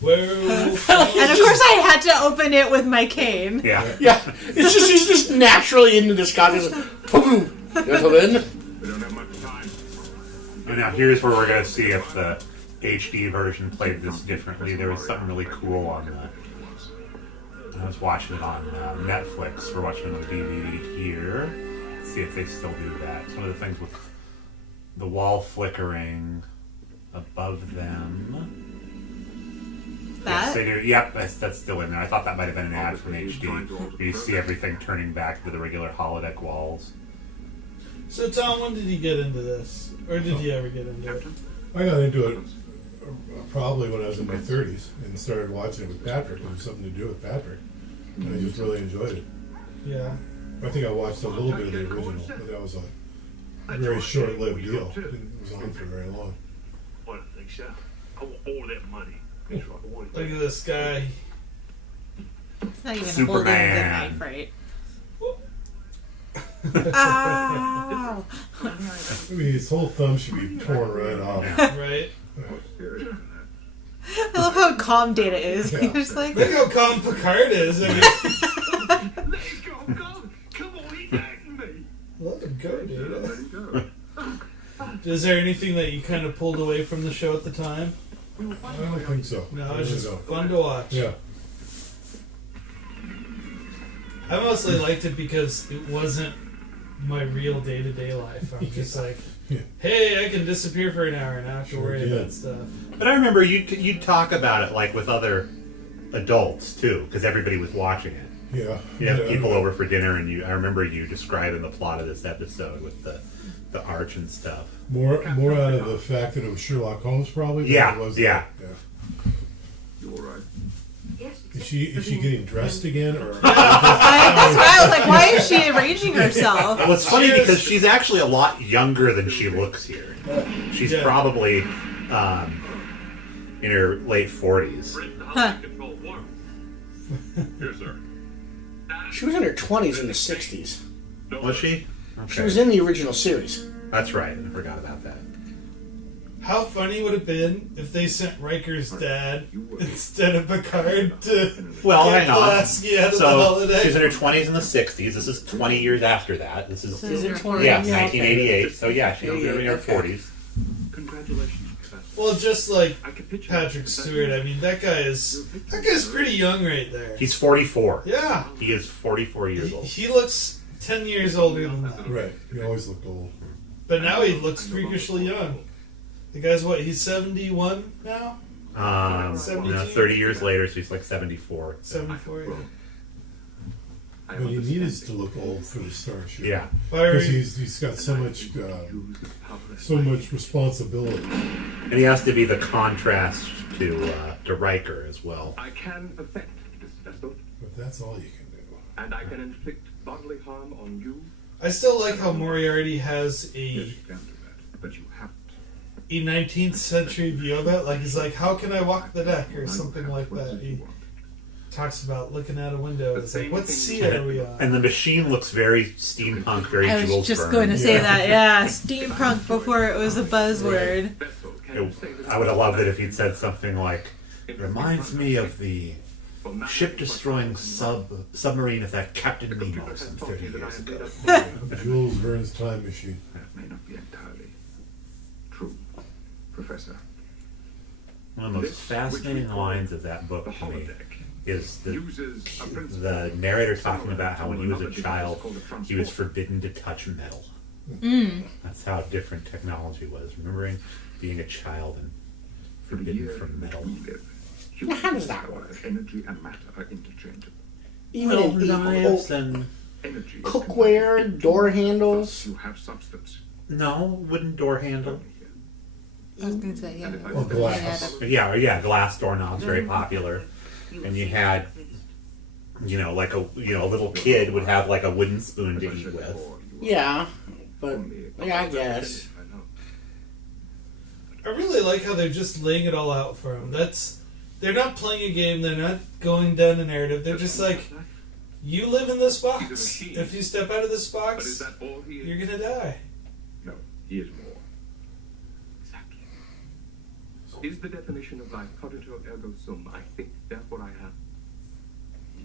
Werewolf. And of course I had to open it with my cane. Yeah. Yeah. It's just he's just naturally into this guy. Just boom. Gentlemen. We don't have much time. And now here's where we're gonna see if the HD version played this differently. There was something really cool on I was watching it on Netflix. We're watching it on DVD here. Let's see if they still do that. It's one of the things with the wall flickering above them. That? Yes, they do. Yep, that's still in there. I thought that might have been an ad from HD. You see everything turning back to the regular holodeck walls. So Tom, when did you get into this? Or did you ever get into it? I got into it probably when I was in my 30s and started watching it with Patrick. It was something to do with Patrick. And I just really enjoyed it. Yeah. I think I watched a little bit of the original, but that was a very short-lived deal. It was on for very long. What, think so? I want all that money. Look at this guy. Not even Superman. holding the knife right. Ow! I mean, his whole thumb should be torn right off. Right? I love how calm Data is. Yeah. He's just like, Look how calm Picard is. I mean, Let it go, go! Come on, he's acting me! let him go, dude. There you go. Is there anything that you kind of pulled away from the show at the time? I don't think so. No, I it was really just don't. fun to watch. Yeah. I mostly liked it because it wasn't my real day-to-day life. I'm just like, Yeah. hey, I can disappear for an hour and not have to Sure worry can. about stuff. But I remember you'd talk about it like with other adults too, because everybody was watching it. Yeah. You have Yeah. people over for dinner, and I remember you describing the plot of this episode with the arch and stuff. More out of the fact that it was Sherlock Holmes, probably. Than Yeah, It was yeah. You all right? Yes, Is she getting dressed again, or? that's why I was like, why is she arranging herself? Well, it's funny She is- because she's actually a lot younger than she looks here. She's Yeah. probably in her late 40s. Huh. Here, sir. She was in her 20s in the 60s. Was she? She was in the original series. That's right. I forgot about that. How funny would it have been if they sent Riker's dad instead of Picard to Well, get hang on. Pulaski out of the So holodeck? she's in her 20s and the 60s. This is 20 years after that. This is Is it 20? yeah, 1988. So yeah, she's in her 40s. Congratulations, Professor. Well, just like I capitulate. Patrick Stewart, I mean, that guy's pretty young right there. He's 44. Yeah. He is 44 years old. He looks 10 years older than that. Right. He always looked old. But now he looks freakishly young. The guy's what, he's 71 now? 72? 30 years later, so he's like 74. 74, yeah. But he needed to look old for the starship. Yeah. Why are Because you- he's got so much responsibility. And he has to be the contrast to Riker as well. I can affect this vessel, But that's all you can do. and I can inflict bodily harm on you. I still like how Moriarty has Yes, you a can do that, but you haven't. 19th century view of it. Like, he's like, how can I walk the deck? Or something like that. He talks about looking out a window. It's like, what sea are we on? And the machine looks very steampunk, very I was Jules just Verne. going to say that, yeah. Steampunk before it was a buzzword. Vessel can save its I would have loved it if he'd said something like, "It reminds me of the ship-destroying submarine of that Captain Nemo some 30 years ago." Jules Verne's time machine. That may not be a true, Professor. One of the most This, fascinating which we call lines of that book The to me holodeck is uses a principle the narrator talking similar about how to when he was a another child, device called a he was transporter. forbidden to touch metal. That's how different technology was. Remembering being a child and For the forbidden year from that metal. we live, Now, how does humans that discover work? Energy and matter are interchangeable. Even in Knives and Energy is cookware, door handles. You have substance. no wooden door handle. I was gonna say, yeah. And if I Or finish- glass. Yeah, glass doorknobs, very popular. And you had, like a little kid would have like a wooden spoon As to I eat said with. before, you are Yeah, but only a yeah, I guess. I know. I really like how they're just laying it all out for him. They're not playing a game. They're not going down a narrative. They're just like, you live in this box. If you step out of this But is box, that all he is? you're gonna die. No, he is more. Exactly. Is the definition of life cogito ergo sum? I think, therefore I am.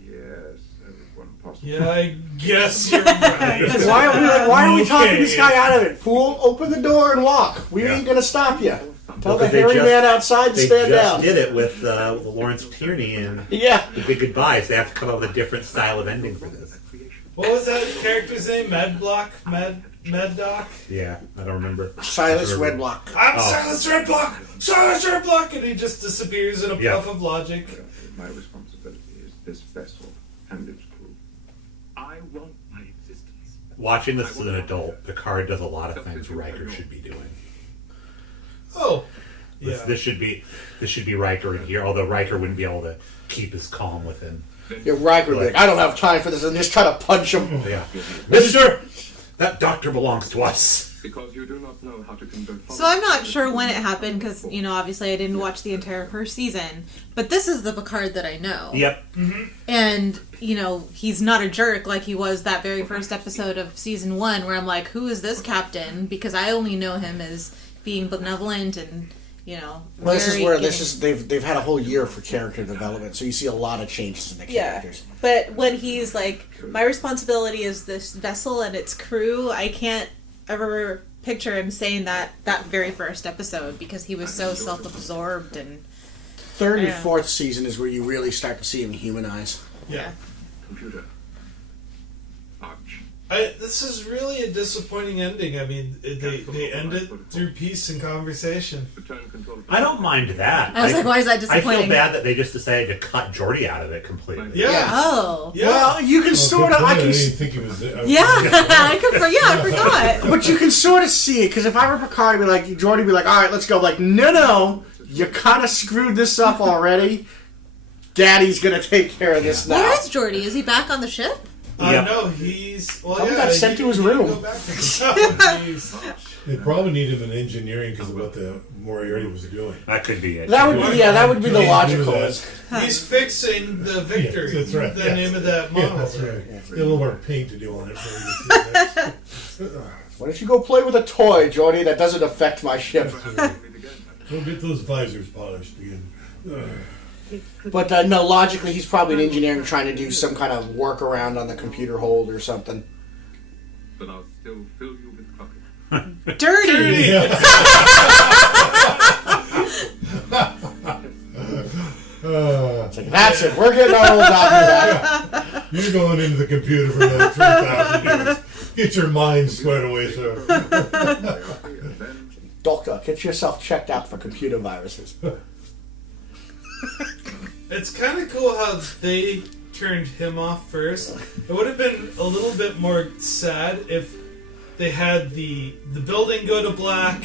Yes, that is one possible. Yeah, I guess you're right. Why are we talking Okay. this guy out of it? Fool, open the door and walk. We Yeah. ain't gonna stop you. Tell the Because they hairy just- man outside to They stand just down. did it with Lawrence Tierney and Yeah. The Big Goodbye, so they have to come up with a different style of ending for this. What was that character's name? Mad Doc? Yeah, I don't remember. Silas I remember. Wedlock. I'm Oh. Silas Redblock! Silas Redblock! And he just disappears in a Yeah. puff of logic. My responsibility is this vessel and its crew. I want my existence. Watching this as an adult, Picard does a lot of things Riker should be doing. Oh. Yeah. This should be Riker in here, although Riker wouldn't be able to keep his calm with him. Yeah, Riker would be like, I don't have time for this, and just try to punch him. Yeah. Mister, that doctor belongs to us. Because you do not know how to convert. So I'm not sure when it happened because, obviously I didn't watch the entire first season. But this is the Picard that I know. Yep. And, he's not a jerk like he was that very first episode of season 1 where I'm like, who is this captain? Because I only know him as being benevolent and, Well, this is very where giving. they've had a whole year for character development, so you see a lot of changes in the characters. But when he's like, my responsibility is this vessel and its crew, I can't ever picture him saying that very first episode because he was so self-absorbed and... Third and Yeah. fourth season is where you really start to see him humanize. Yeah. Computer. Arch. This is really a disappointing ending. I mean, they end it through peace and conversation. Return control. I don't mind that. I was like, why is that I disappointing? feel bad that they just decided to cut Geordi out of it completely. Yeah. Oh. Yeah. Well, you can sort of... I I can, didn't think it was. Yeah, I forgot. but you can sort of see it, because if I were Picard, I'd be like, Jordy would be like, all right, let's go. Like, no, you kind of screwed this up already. Daddy's going to take care of this now. Where is Geordi? Is he back on the ship? Yep. No, he's... Well, Probably yeah, got sent to his he can room. go back to the They probably need him in engineering because of what the Moriarty was doing. That could be it. That would be the Yeah, logical. do is- He's fixing the Victory. Yes, that's right. The Yes. name of that model. Yeah, that's right. Get a little more paint to do on it. So we can see that. Why don't you go play with a toy, Jordy, that doesn't affect my ship? Go get those visors polished again. But no, logically, he's probably in engineering trying to do some kind of workaround on the computer hold or something. But I'll still fill you with coffee. Dirty. It's like, that's it. We're getting our old doctor back. You're going into the computer for another 3,000 years. Get your mind squared away, sir. Doctor, get yourself checked out for computer viruses. It's kind of cool how they turned him off first. It would have been a little bit more sad if they had the building go to black,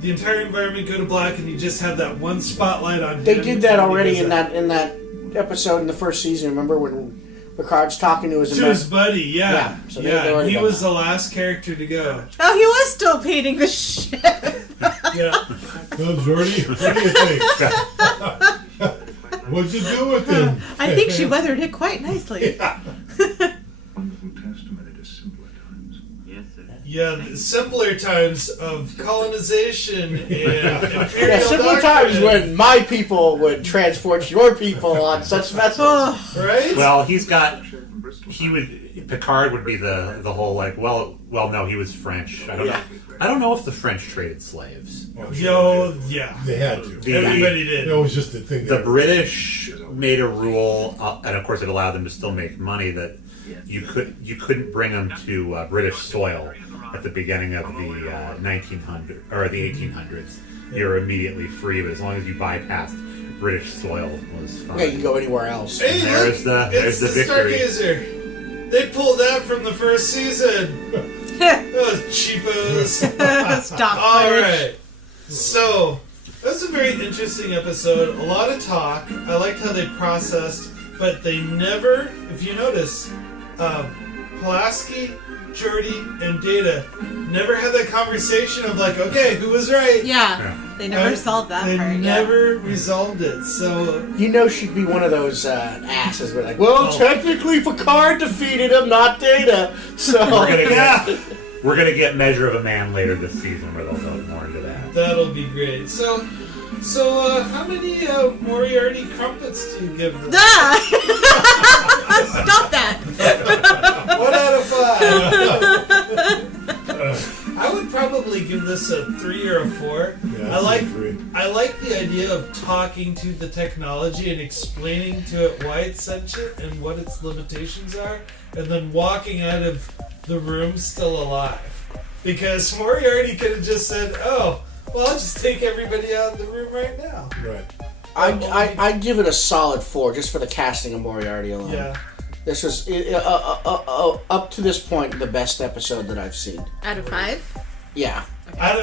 the entire environment go to black, and you just have that one spotlight on him. They did that and he already goes in up. that episode in the first season. Remember when Picard's talking to his To his buddy, yeah. Yeah, so they already he done was that. the last character to go. Oh, he was still painting the ship. Yeah. Well, Jordy, what do you think? What'd you do with him? I think she weathered it quite nicely. Wonderful testament it is simpler times. Yes, sir. Yeah, the simpler times of colonization and imperial Yeah, simpler times doctrine. when my people would transport your people on such vessels. Right? Well, he's got Picard would be the whole like, well, no, he was French. I don't know if the French traded slaves. Yeah. They had to. Everybody did. It was just a thing. The British made a rule, and of course it allowed them to still make money, that you couldn't bring them to British soil at the beginning of the 1900 or the 1800s. You're immediately free, but as long as you bypassed British soil, was fine. Yeah, you can go anywhere else. Hey, there's the victory. Stargazer. They pulled that from the first season. Those cheapos. Stop. All right. So that's a very interesting episode. A lot of talk. I liked how they processed, but they never, if you notice, Pulaski, Geordi, and Data never had that conversation of like, okay, who was right? Yeah. They never solved that They part. never resolved it. So She'd be one of those asses. But like, well, technically Picard defeated him, not Data. So We're gonna get Measure of a Man later this season, where they'll go more into that. that'll be great. So how many Moriarty crumpets do you give this? Stop that. 1 out of 5. I would probably give this a 3 or a 4. Yeah, I like the idea of talking to the technology and explaining to it why it's sentient and what its limitations are, and then walking out of the room still alive. Because Moriarty could have just said, "Oh, well, I'll just take everybody out of the room right now." Right. I'd give it a solid 4 just for the casting of Moriarty alone. Yeah. This was up to this point the best episode that I've seen. Out of 5? Yeah.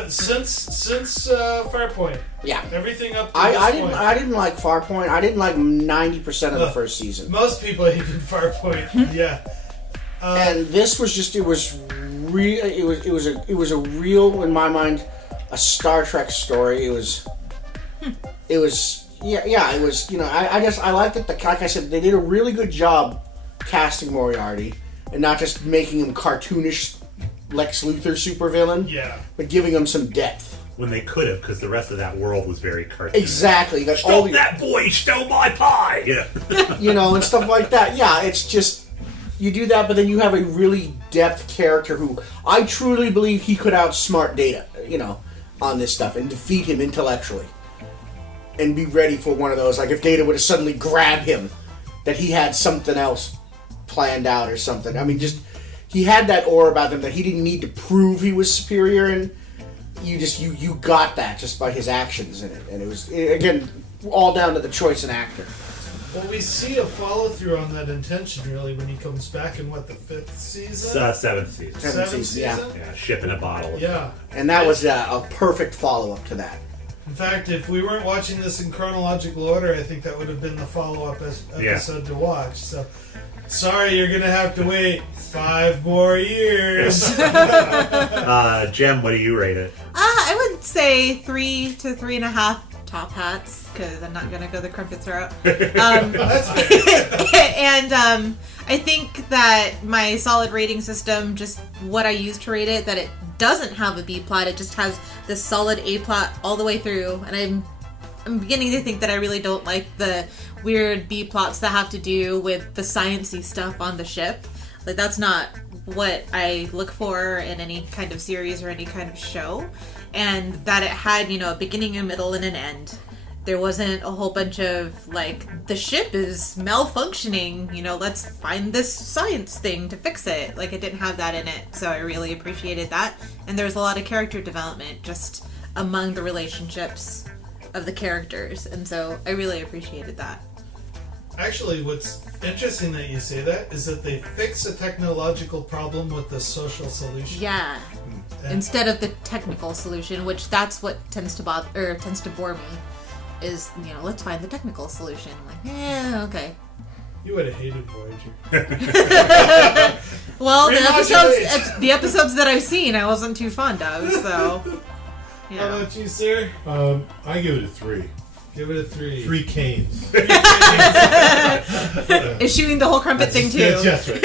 Since Farpoint. Yeah. Everything up to I this didn't point. I didn't like Farpoint. I didn't like 90% of the first season. Most people hated Farpoint. Yeah. And this was just it was a real, in my mind, a Star Trek story. It was it was I liked it. Like I said, they did a really good job casting Moriarty and not just making him cartoonish Lex Luthor supervillain. Yeah. But giving him some depth. When they could have, because the rest of that world was very cartoonish. Exactly. Like Stole that boy! He stole my pie! Yeah. And stuff like that. Yeah, it's just you do that, but then you have a really depth character who I truly believe he could outsmart Data, on this stuff and defeat him intellectually. And be ready for one of those, like if Data would have suddenly grabbed him, that he had something else planned out or something. I mean, just he had that aura about him that he didn't need to prove he was superior, and you got that just by his actions in it. And it was, again, all down to the choice in actor. Well, we see a follow-through on that intention, really, when he comes back in, the 5th season? 7th season. Seventh season, yeah. Yeah, ship in a bottle. Yeah. And that was a perfect follow-up to that. In fact, if we weren't watching this in chronological order, I think that would have been the follow-up episode to watch. So, sorry, you're going to have to wait 5 more years. Jem, what do you rate it? I would say 3 to 3.5 top hats, because I'm not going to go the crumpets route. That's fair. And I think that my solid rating system, just what I use to rate it, that it doesn't have a B plot. It just has this solid A plot all the way through. And I'm beginning to think that I really don't like the weird B plots that have to do with the sciencey stuff on the ship. Like, that's not what I look for in any kind of series or any kind of show. And that it had, a beginning, a middle, and an end. There wasn't a whole bunch of, the ship is malfunctioning, let's find this science thing to fix it. Like, it didn't have that in it, so I really appreciated that. And there was a lot of character development just among the relationships of the characters, and so I really appreciated that. Actually, what's interesting that you say that is that they fix a technological problem with the social solution. Yeah. Instead of the technical solution, which that's what tends to bore me. Is, let's find the technical solution. Like, okay. You would have hated Voyager. Well, the episodes that I've seen, I wasn't too fond of, so. How about you, sir? I give it a 3. Give it a 3. 3 canes. Issuing the whole crumpet thing, too. That's right.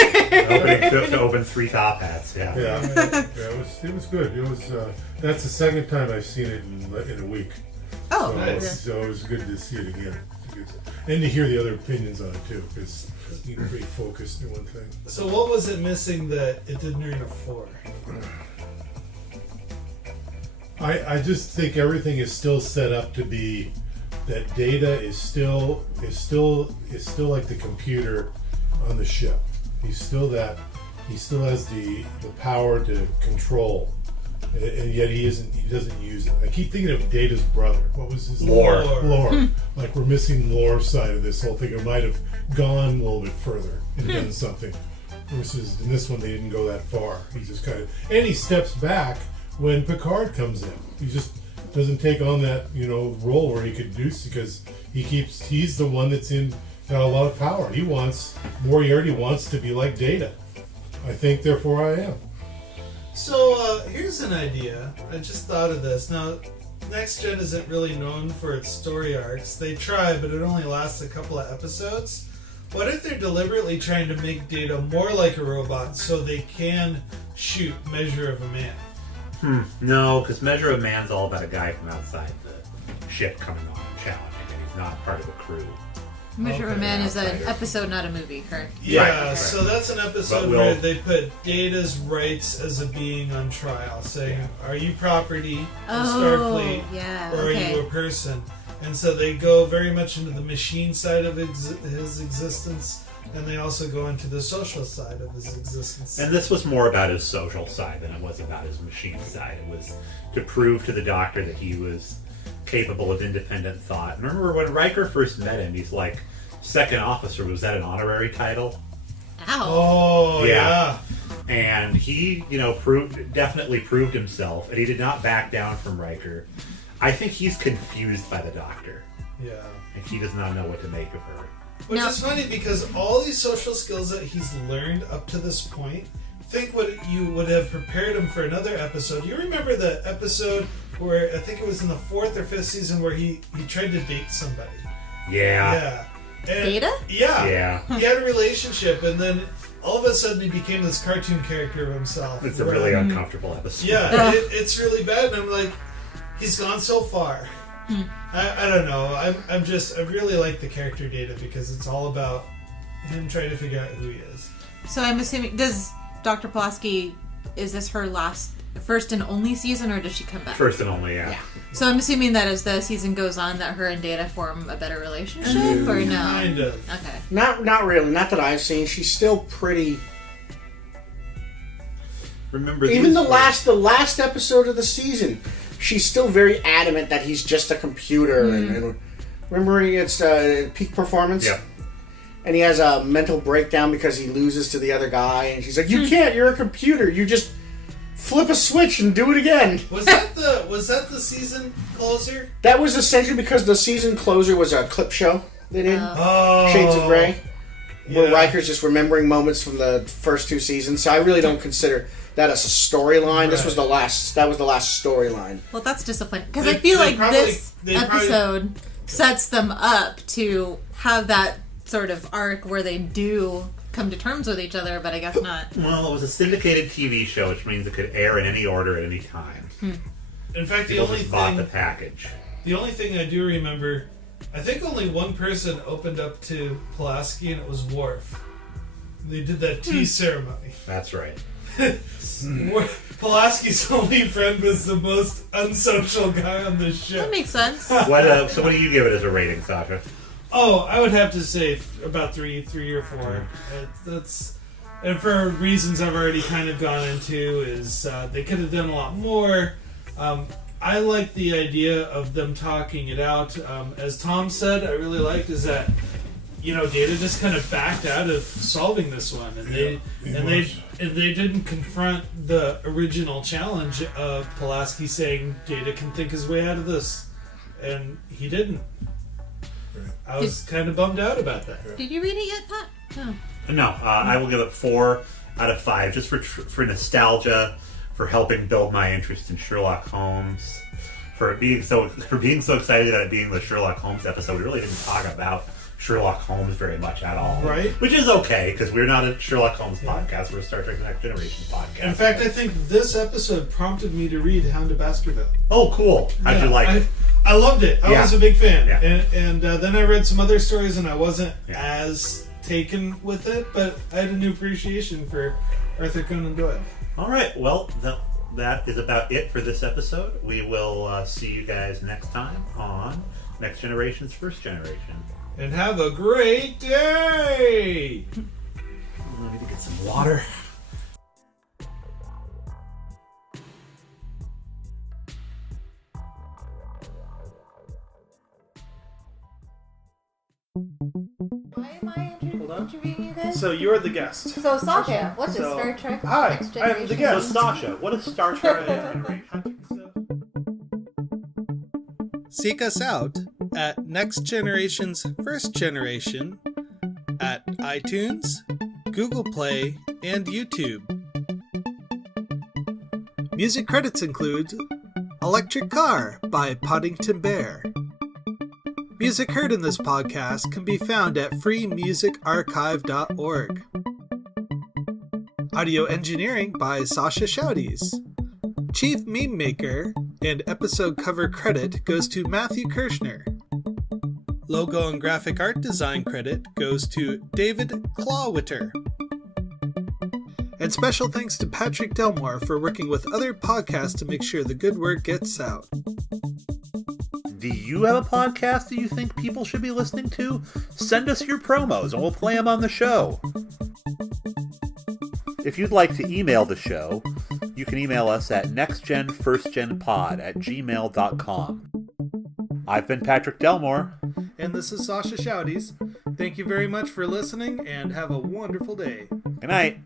to open 3 top hats, yeah. It was good. It was. That's the second time I've seen it in a week. Oh, so, nice. So it was good to see it again. And to hear the other opinions on it too, because you can be focused in one thing. So what was it missing that it didn't earn a 4? I just think everything is still set up to be that Data is still like the computer on the ship. He still has the power to control, and yet he doesn't use it. I keep thinking of Data's brother. What was his Lore. Lore. Like we're missing Lore's side of this whole thing. It might have gone a little bit further and done something. Versus in this one they didn't go that far. He just kind of, and he steps back when Picard comes in. He just doesn't take on that, role where he could do, because he's the one that's got a lot of power. Moriarty wants to be like Data. I think, therefore I am. So here's an idea. I just thought of this. Now, Next Gen isn't really known for its story arcs. They try, but it only lasts a couple of episodes. What if they're deliberately trying to make Data more like a robot so they can shoot Measure of a Man? No, because Measure of Man's all about a guy from outside the ship coming on and challenging, and he's not part of the crew. Measure of a Man is an episode, not a movie, correct? Yeah, Right. so that's an episode where they put Data's rights as a being on trial, saying, are you property of Starfleet, or are you a person? And so they go very much into the machine side of his existence, and they also go into the social side of his existence. And this was more about his social side than it was about his machine side. It was to prove to the Doctor that he was capable of independent thought. And remember when Riker first met him, he's like, second officer. Was that an honorary title? Ow. Oh, yeah. And he, definitely proved himself, and he did not back down from Riker. I think he's confused by the Doctor. Yeah. And he does not know what to make of her. Which is funny because all these social skills that he's learned up to this point, think what you would have prepared him for another episode. You remember the episode where, I think it was in the 4th or 5th season, where he tried to date somebody? Yeah. And, Data? Yeah. He had a relationship, and then all of a sudden he became this cartoon character of himself. It's a really uncomfortable episode. Yeah, it's really bad, and I'm like, he's gone so far. I don't know. I really like the character Data because it's all about him trying to figure out who he is. So I'm assuming, does Dr. Pulaski, is this her first and only season, or does she come back? First and only, yeah. So I'm assuming that as the season goes on, that her and Data form a better relationship, or no? Kind of. Okay. Not really. Not that I've seen. She's still pretty. Remember, even the last episode of the season, she's still very adamant that he's just a computer. And remember, it's peak performance. Yeah. And he has a mental breakdown because he loses to the other guy, and she's like, "You can't. You're a computer. You just flip a switch and do it again." Was that the season closer? That was essentially because the season closer was a clip show they did. Shades of Grey. Where Riker's just remembering moments from the first 2 seasons. So I really don't consider that as a storyline. This was the last storyline. Well, that's disappointing because I feel like this episode sets them up to have that sort of arc where they do come to terms with each other, but I guess not. Well, it was a syndicated TV show, which means it could air in any order at any time. In fact, People just bought the package. The only thing I do remember, I think only one person opened up to Pulaski, and it was Worf. They did that tea ceremony. That's right. Pulaski's only friend was the most unsocial guy on the ship. That makes sense. So what do you give it as a rating, Sasha? Oh, I would have to say about 3 or 4. And for reasons I've already kind of gone into, is they could have done a lot more. I like the idea of them talking it out. As Tom said, I really liked is that Data just kind of backed out of solving this one, and they didn't confront the original challenge of Pulaski saying Data can think his way out of this, and he didn't. I was kind of bummed out about that. Did you read it yet, Pat? No. No, I will give it 4 out of 5, just for nostalgia, for helping build my interest in Sherlock Holmes, for being so excited about it being the Sherlock Holmes episode. We really didn't talk about Sherlock Holmes very much at all. Right. Which is okay, because we're not a Sherlock Holmes podcast, we're a Star Trek Next Generation podcast. In fact, I think this episode prompted me to read Hound of Baskerville. Oh, cool. How'd you like it? I loved it. I was a big fan. Yeah. And then I read some other stories and I wasn't as taken with it, but I had a new appreciation for Arthur Conan Doyle. All right, well, that is about it for this episode. We will see you guys next time on Next Generation's First Generation. And have a great day! I need to get some water. Why am I interviewing you guys? So you're the guest. So Sascha, what's So- a Star Trek Hi, Next I am the Generation? guest. So, Sascha, what is Star Trek Next Generation? Seek us out at Next Generation's First Generation at iTunes, Google Play, and YouTube. Music credits include Electric Car by Poddington Bear. Music heard in this podcast can be found at freemusicarchive.org. Audio engineering by Sascha Shouties. Chief Meme Maker and episode cover credit goes to Matthew Kirschner. Logo and graphic art design credit goes to David Clawwitter. And special thanks to Patrick Delmore for working with other podcasts to make sure the good word gets out. Do you have a podcast that you think people should be listening to? Send us your promos and we'll play them on the show. If you'd like to email the show, you can email us at nextgenfirstgenpod@gmail.com. I've been Patrick Delmore. And this is Sascha Shouties. Thank you very much for listening and have a wonderful day. Good night.